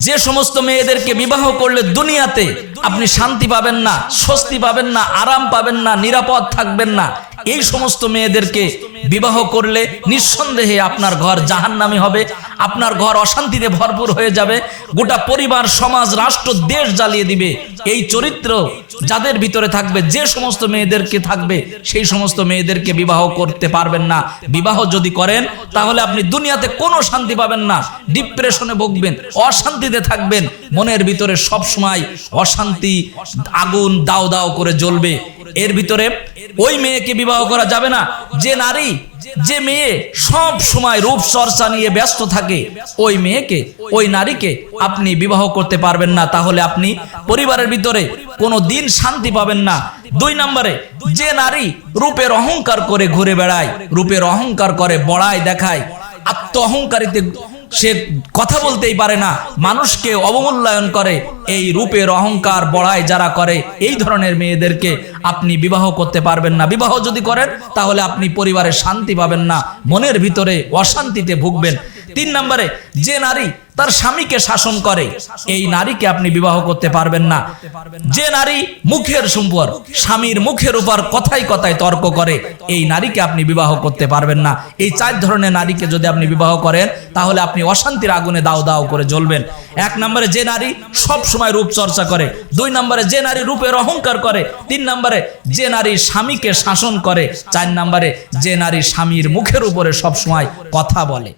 যে সমস্ত মেয়েদেরকে বিবাহ করলে দুনিয়াতে আপনি শান্তি পাবেন না, স্বস্তি পাবেন না, আরাম পাবেন না, নিরাপদ থাকবেন না, এই সমস্ত মেয়েদেরকে বিবাহ করলে নিঃসন্দেহে আপনার ঘর জাহান্নামী হবে, আপনার ঘর অশান্তিতে ভরপুর হয়ে যাবে, গোটা পরিবার, সমাজ, রাষ্ট্র, দেশ জ্বালিয়ে দিবে। এই চরিত্র যাদের ভিতরে থাকবে, যে সমস্ত মেয়েদেরকে থাকবে, সেই সমস্ত মেয়েদেরকে বিবাহ করতে পারবেন না। বিবাহ যদি করেন তাহলে আপনি দুনিয়াতে কোনো শান্তি পাবেন না, ডিপ্রেশনে ভুগবেন, অশান্তিতে থাকবেন, মনের ভিতরে সব সময় অশান্তি আগুন দাও দাও করে জ্বলবে। এর ভিতরে ওই মেয়েকে বিবাহ করা যাবে না যে নারী, যে মেয়ে সব সময় রূপ চর্চা নিয়ে ব্যস্ত থাকে, ওই মেয়েকে, ওই নারীকে আপনি বিবাহ করতে পারবেন না। তাহলে আপনি পরিবারের ভিতরে কোনো দিন শান্তি পাবেন না। 2 নম্বরে, যে নারী রূপের অহংকার করে ঘুরে বেড়ায়, রূপের অহংকার করে, বড়াই দেখায়, আত্ম অহংকারিতে সে কথা বলতেই পারে না, মানুষকে অবমূল্যায়ন করে, এই রূপের অহংকার বড়াই যারা করে, এই ধরনের মেয়েদেরকে আপনি বিবাহ করতে পারবেন না। বিবাহ যদি করেন তাহলে আপনি পরিবারে শান্তি পাবেন না, মনের ভিতরে অশান্তিতে ভুগবেন। 3 নম্বরে, যে নারী তার স্বামীকে শাসন করে, এই নারীকে আপনি বিবাহ করতে পারবেন না। যে নারী মুখের সম্পর্ক, স্বামীর মুখের উপর কথায় কথায় তর্ক করে, এই নারীকে আপনি বিবাহ করতে পারবেন না। এই 4 ধরনের নারীকে যদি আপনি বিবাহ করেন তাহলে আপনি অশান্তির আগুনে দাও দাও করে জ্বলবেন। 1 নম্বরে, যে নারী সব সময় রূপ চর্চা করে। 2 নম্বরে, যে নারী রূপের অহংকার করে। 3 নম্বরে, যে নারী স্বামীকে শাসন করে। 4 নম্বরে, যে নারী স্বামীর মুখের উপরে সব সময় কথা বলে।